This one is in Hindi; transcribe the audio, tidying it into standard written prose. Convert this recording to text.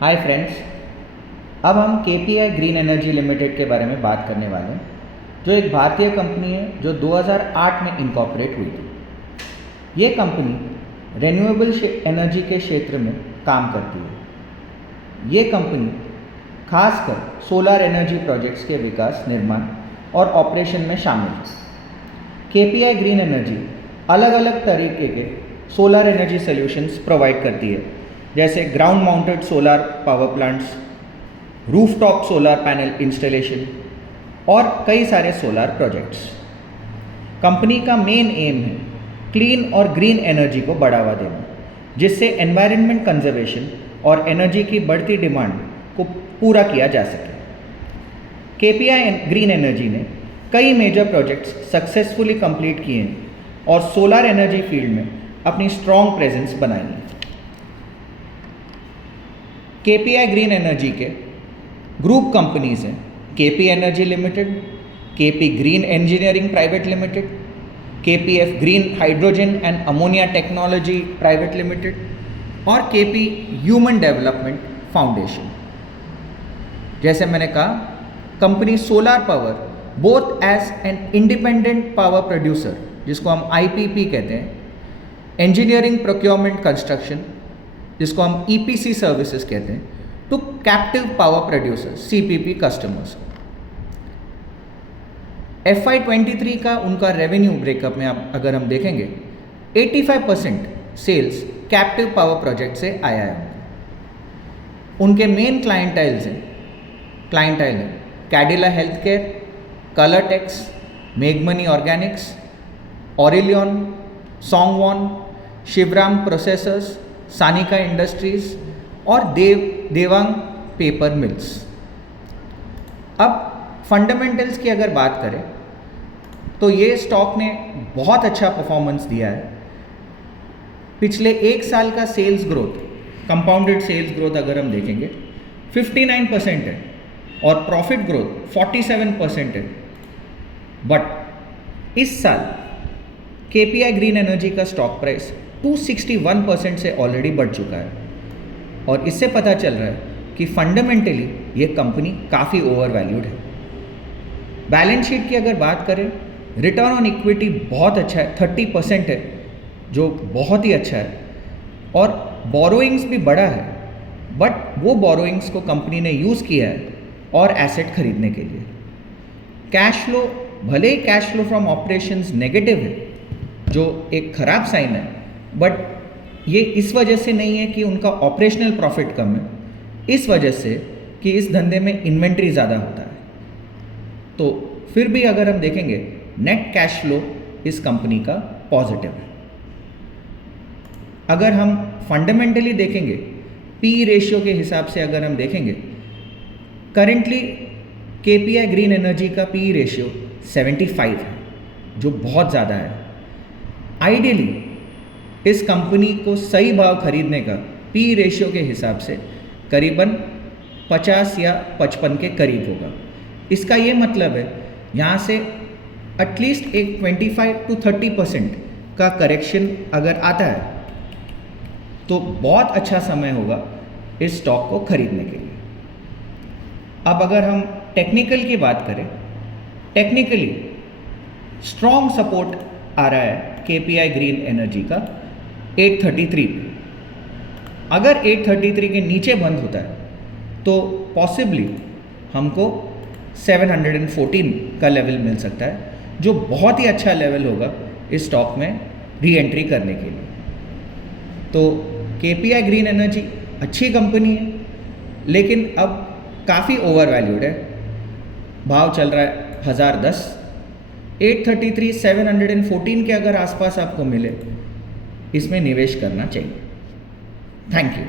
हाय फ्रेंड्स, अब हम केपीआई ग्रीन एनर्जी लिमिटेड के बारे में बात करने वाले हैं, जो एक भारतीय कंपनी है जो 2008 में इनकॉर्पोरेट हुई थी। ये कंपनी रिन्यूएबल एनर्जी के क्षेत्र में काम करती है। ये कंपनी खासकर सोलर एनर्जी प्रोजेक्ट्स के विकास, निर्माण और ऑपरेशन में शामिल है। केपीआई ग्रीन एनर्जी अलग अलग तरीके के सोलर एनर्जी सॉल्यूशंस प्रोवाइड करती है, जैसे ground mounted solar power plants, rooftop solar panel installation और कई सारे सोलर प्रोजेक्ट्स। कंपनी का मेन एम है क्लीन और ग्रीन एनर्जी को बढ़ावा देना, जिससे एनवायरनमेंट कंजर्वेशन और एनर्जी की बढ़ती डिमांड को पूरा किया जा सके। केपीआई ग्रीन एनर्जी ने कई मेजर प्रोजेक्ट्स सक्सेसफुली कंप्लीट किए हैं और सोलर एनर्जी फील्ड में अपनी स्ट्रॉन्ग प्रेजेंस बनाई है। केपीआई ग्रीन एनर्जी के ग्रुप कंपनीज हैं KP energy limited, KP green engineering private limited, KPF green hydrogen and ammonia technology private limited और केपी ह्यूमन डेवलपमेंट फाउंडेशन। जैसे मैंने कहा, company solar power both as an independent power producer, जिसको हम आईपीपी कहते हैं, इंजीनियरिंग प्रोक्योरमेंट कंस्ट्रक्शन, जिसको हम ईपीसी सर्विसेज कहते हैं, to captive power producer CPP customers. FY23 का उनका रेवेन्यू ब्रेकअप में अगर हम देखेंगे, 85% सेल्स कैप्टिव पावर प्रोजेक्ट से आया है। उनके मेन क्लाइंटाइल हैं कैडिला हेल्थ केयर, कलरटेक्स, मेगमनी ऑर्गेनिक्स, ऑरिलियन, Songwon, Shivram processors, Sanika industries और देवांग पेपर मिल्स। अब फंडामेंटल्स की अगर बात करें तो ये स्टॉक ने बहुत अच्छा परफॉर्मेंस दिया है। पिछले एक साल का sales growth, compounded sales growth अगर हम देखेंगे 59% है और प्रॉफिट ग्रोथ 47% है। बट इस साल केपीआई ग्रीन एनर्जी का स्टॉक प्राइस 261% से ऑलरेडी बढ़ चुका है और इससे पता चल रहा है कि फंडामेंटली ये कंपनी काफ़ी ओवर वैल्यूड है। बैलेंस शीट की अगर बात करें, रिटर्न ऑन इक्विटी बहुत अच्छा है, 30% है, जो बहुत ही अच्छा है, और बोरोइंग्स भी बड़ा है, बट वो बोरोइंग्स को कंपनी ने यूज़ किया है और एसेट खरीदने के लिए। कैश फ्लो, भले ही cash flow from operations negative है, जो एक खराब साइन है, बट ये इस वजह से नहीं है कि उनका ऑपरेशनल प्रॉफिट कम है, इस वजह से कि इस धंधे में इन्वेंट्री ज़्यादा होता है। तो फिर भी अगर हम देखेंगे, नेट कैश फ्लो इस कंपनी का पॉजिटिव है। अगर हम फंडामेंटली देखेंगे, पी रेशियो के हिसाब से अगर हम देखेंगे, करेंटली केपीआई ग्रीन एनर्जी का पी रेशियो 75 है, जो बहुत ज़्यादा है। आइडियली इस कंपनी को सही भाव खरीदने का पी रेशियो के हिसाब से करीबन 50 या 55 के करीब होगा। इसका ये मतलब है यहाँ से एटलीस्ट एक 25 to 30% का करेक्शन अगर आता है तो बहुत अच्छा समय होगा इस स्टॉक को खरीदने के लिए। अब अगर हम टेक्निकल की बात करें, टेक्निकली स्ट्रॉन्ग सपोर्ट आ रहा है केपीआई ग्रीन एनर्जी का 833 पे। अगर 833 के नीचे बंद होता है तो पॉसिबली हमको 714 का लेवल मिल सकता है, जो बहुत ही अच्छा लेवल होगा इस स्टॉक में री एंट्री करने के लिए। तो केपीआई ग्रीन एनर्जी अच्छी कंपनी है, लेकिन अब काफ़ी ओवर वैल्यूड है। भाव चल रहा है 1010। 833 714 के अगर आसपास आपको मिले, इसमें निवेश करना चाहिए। Thank you.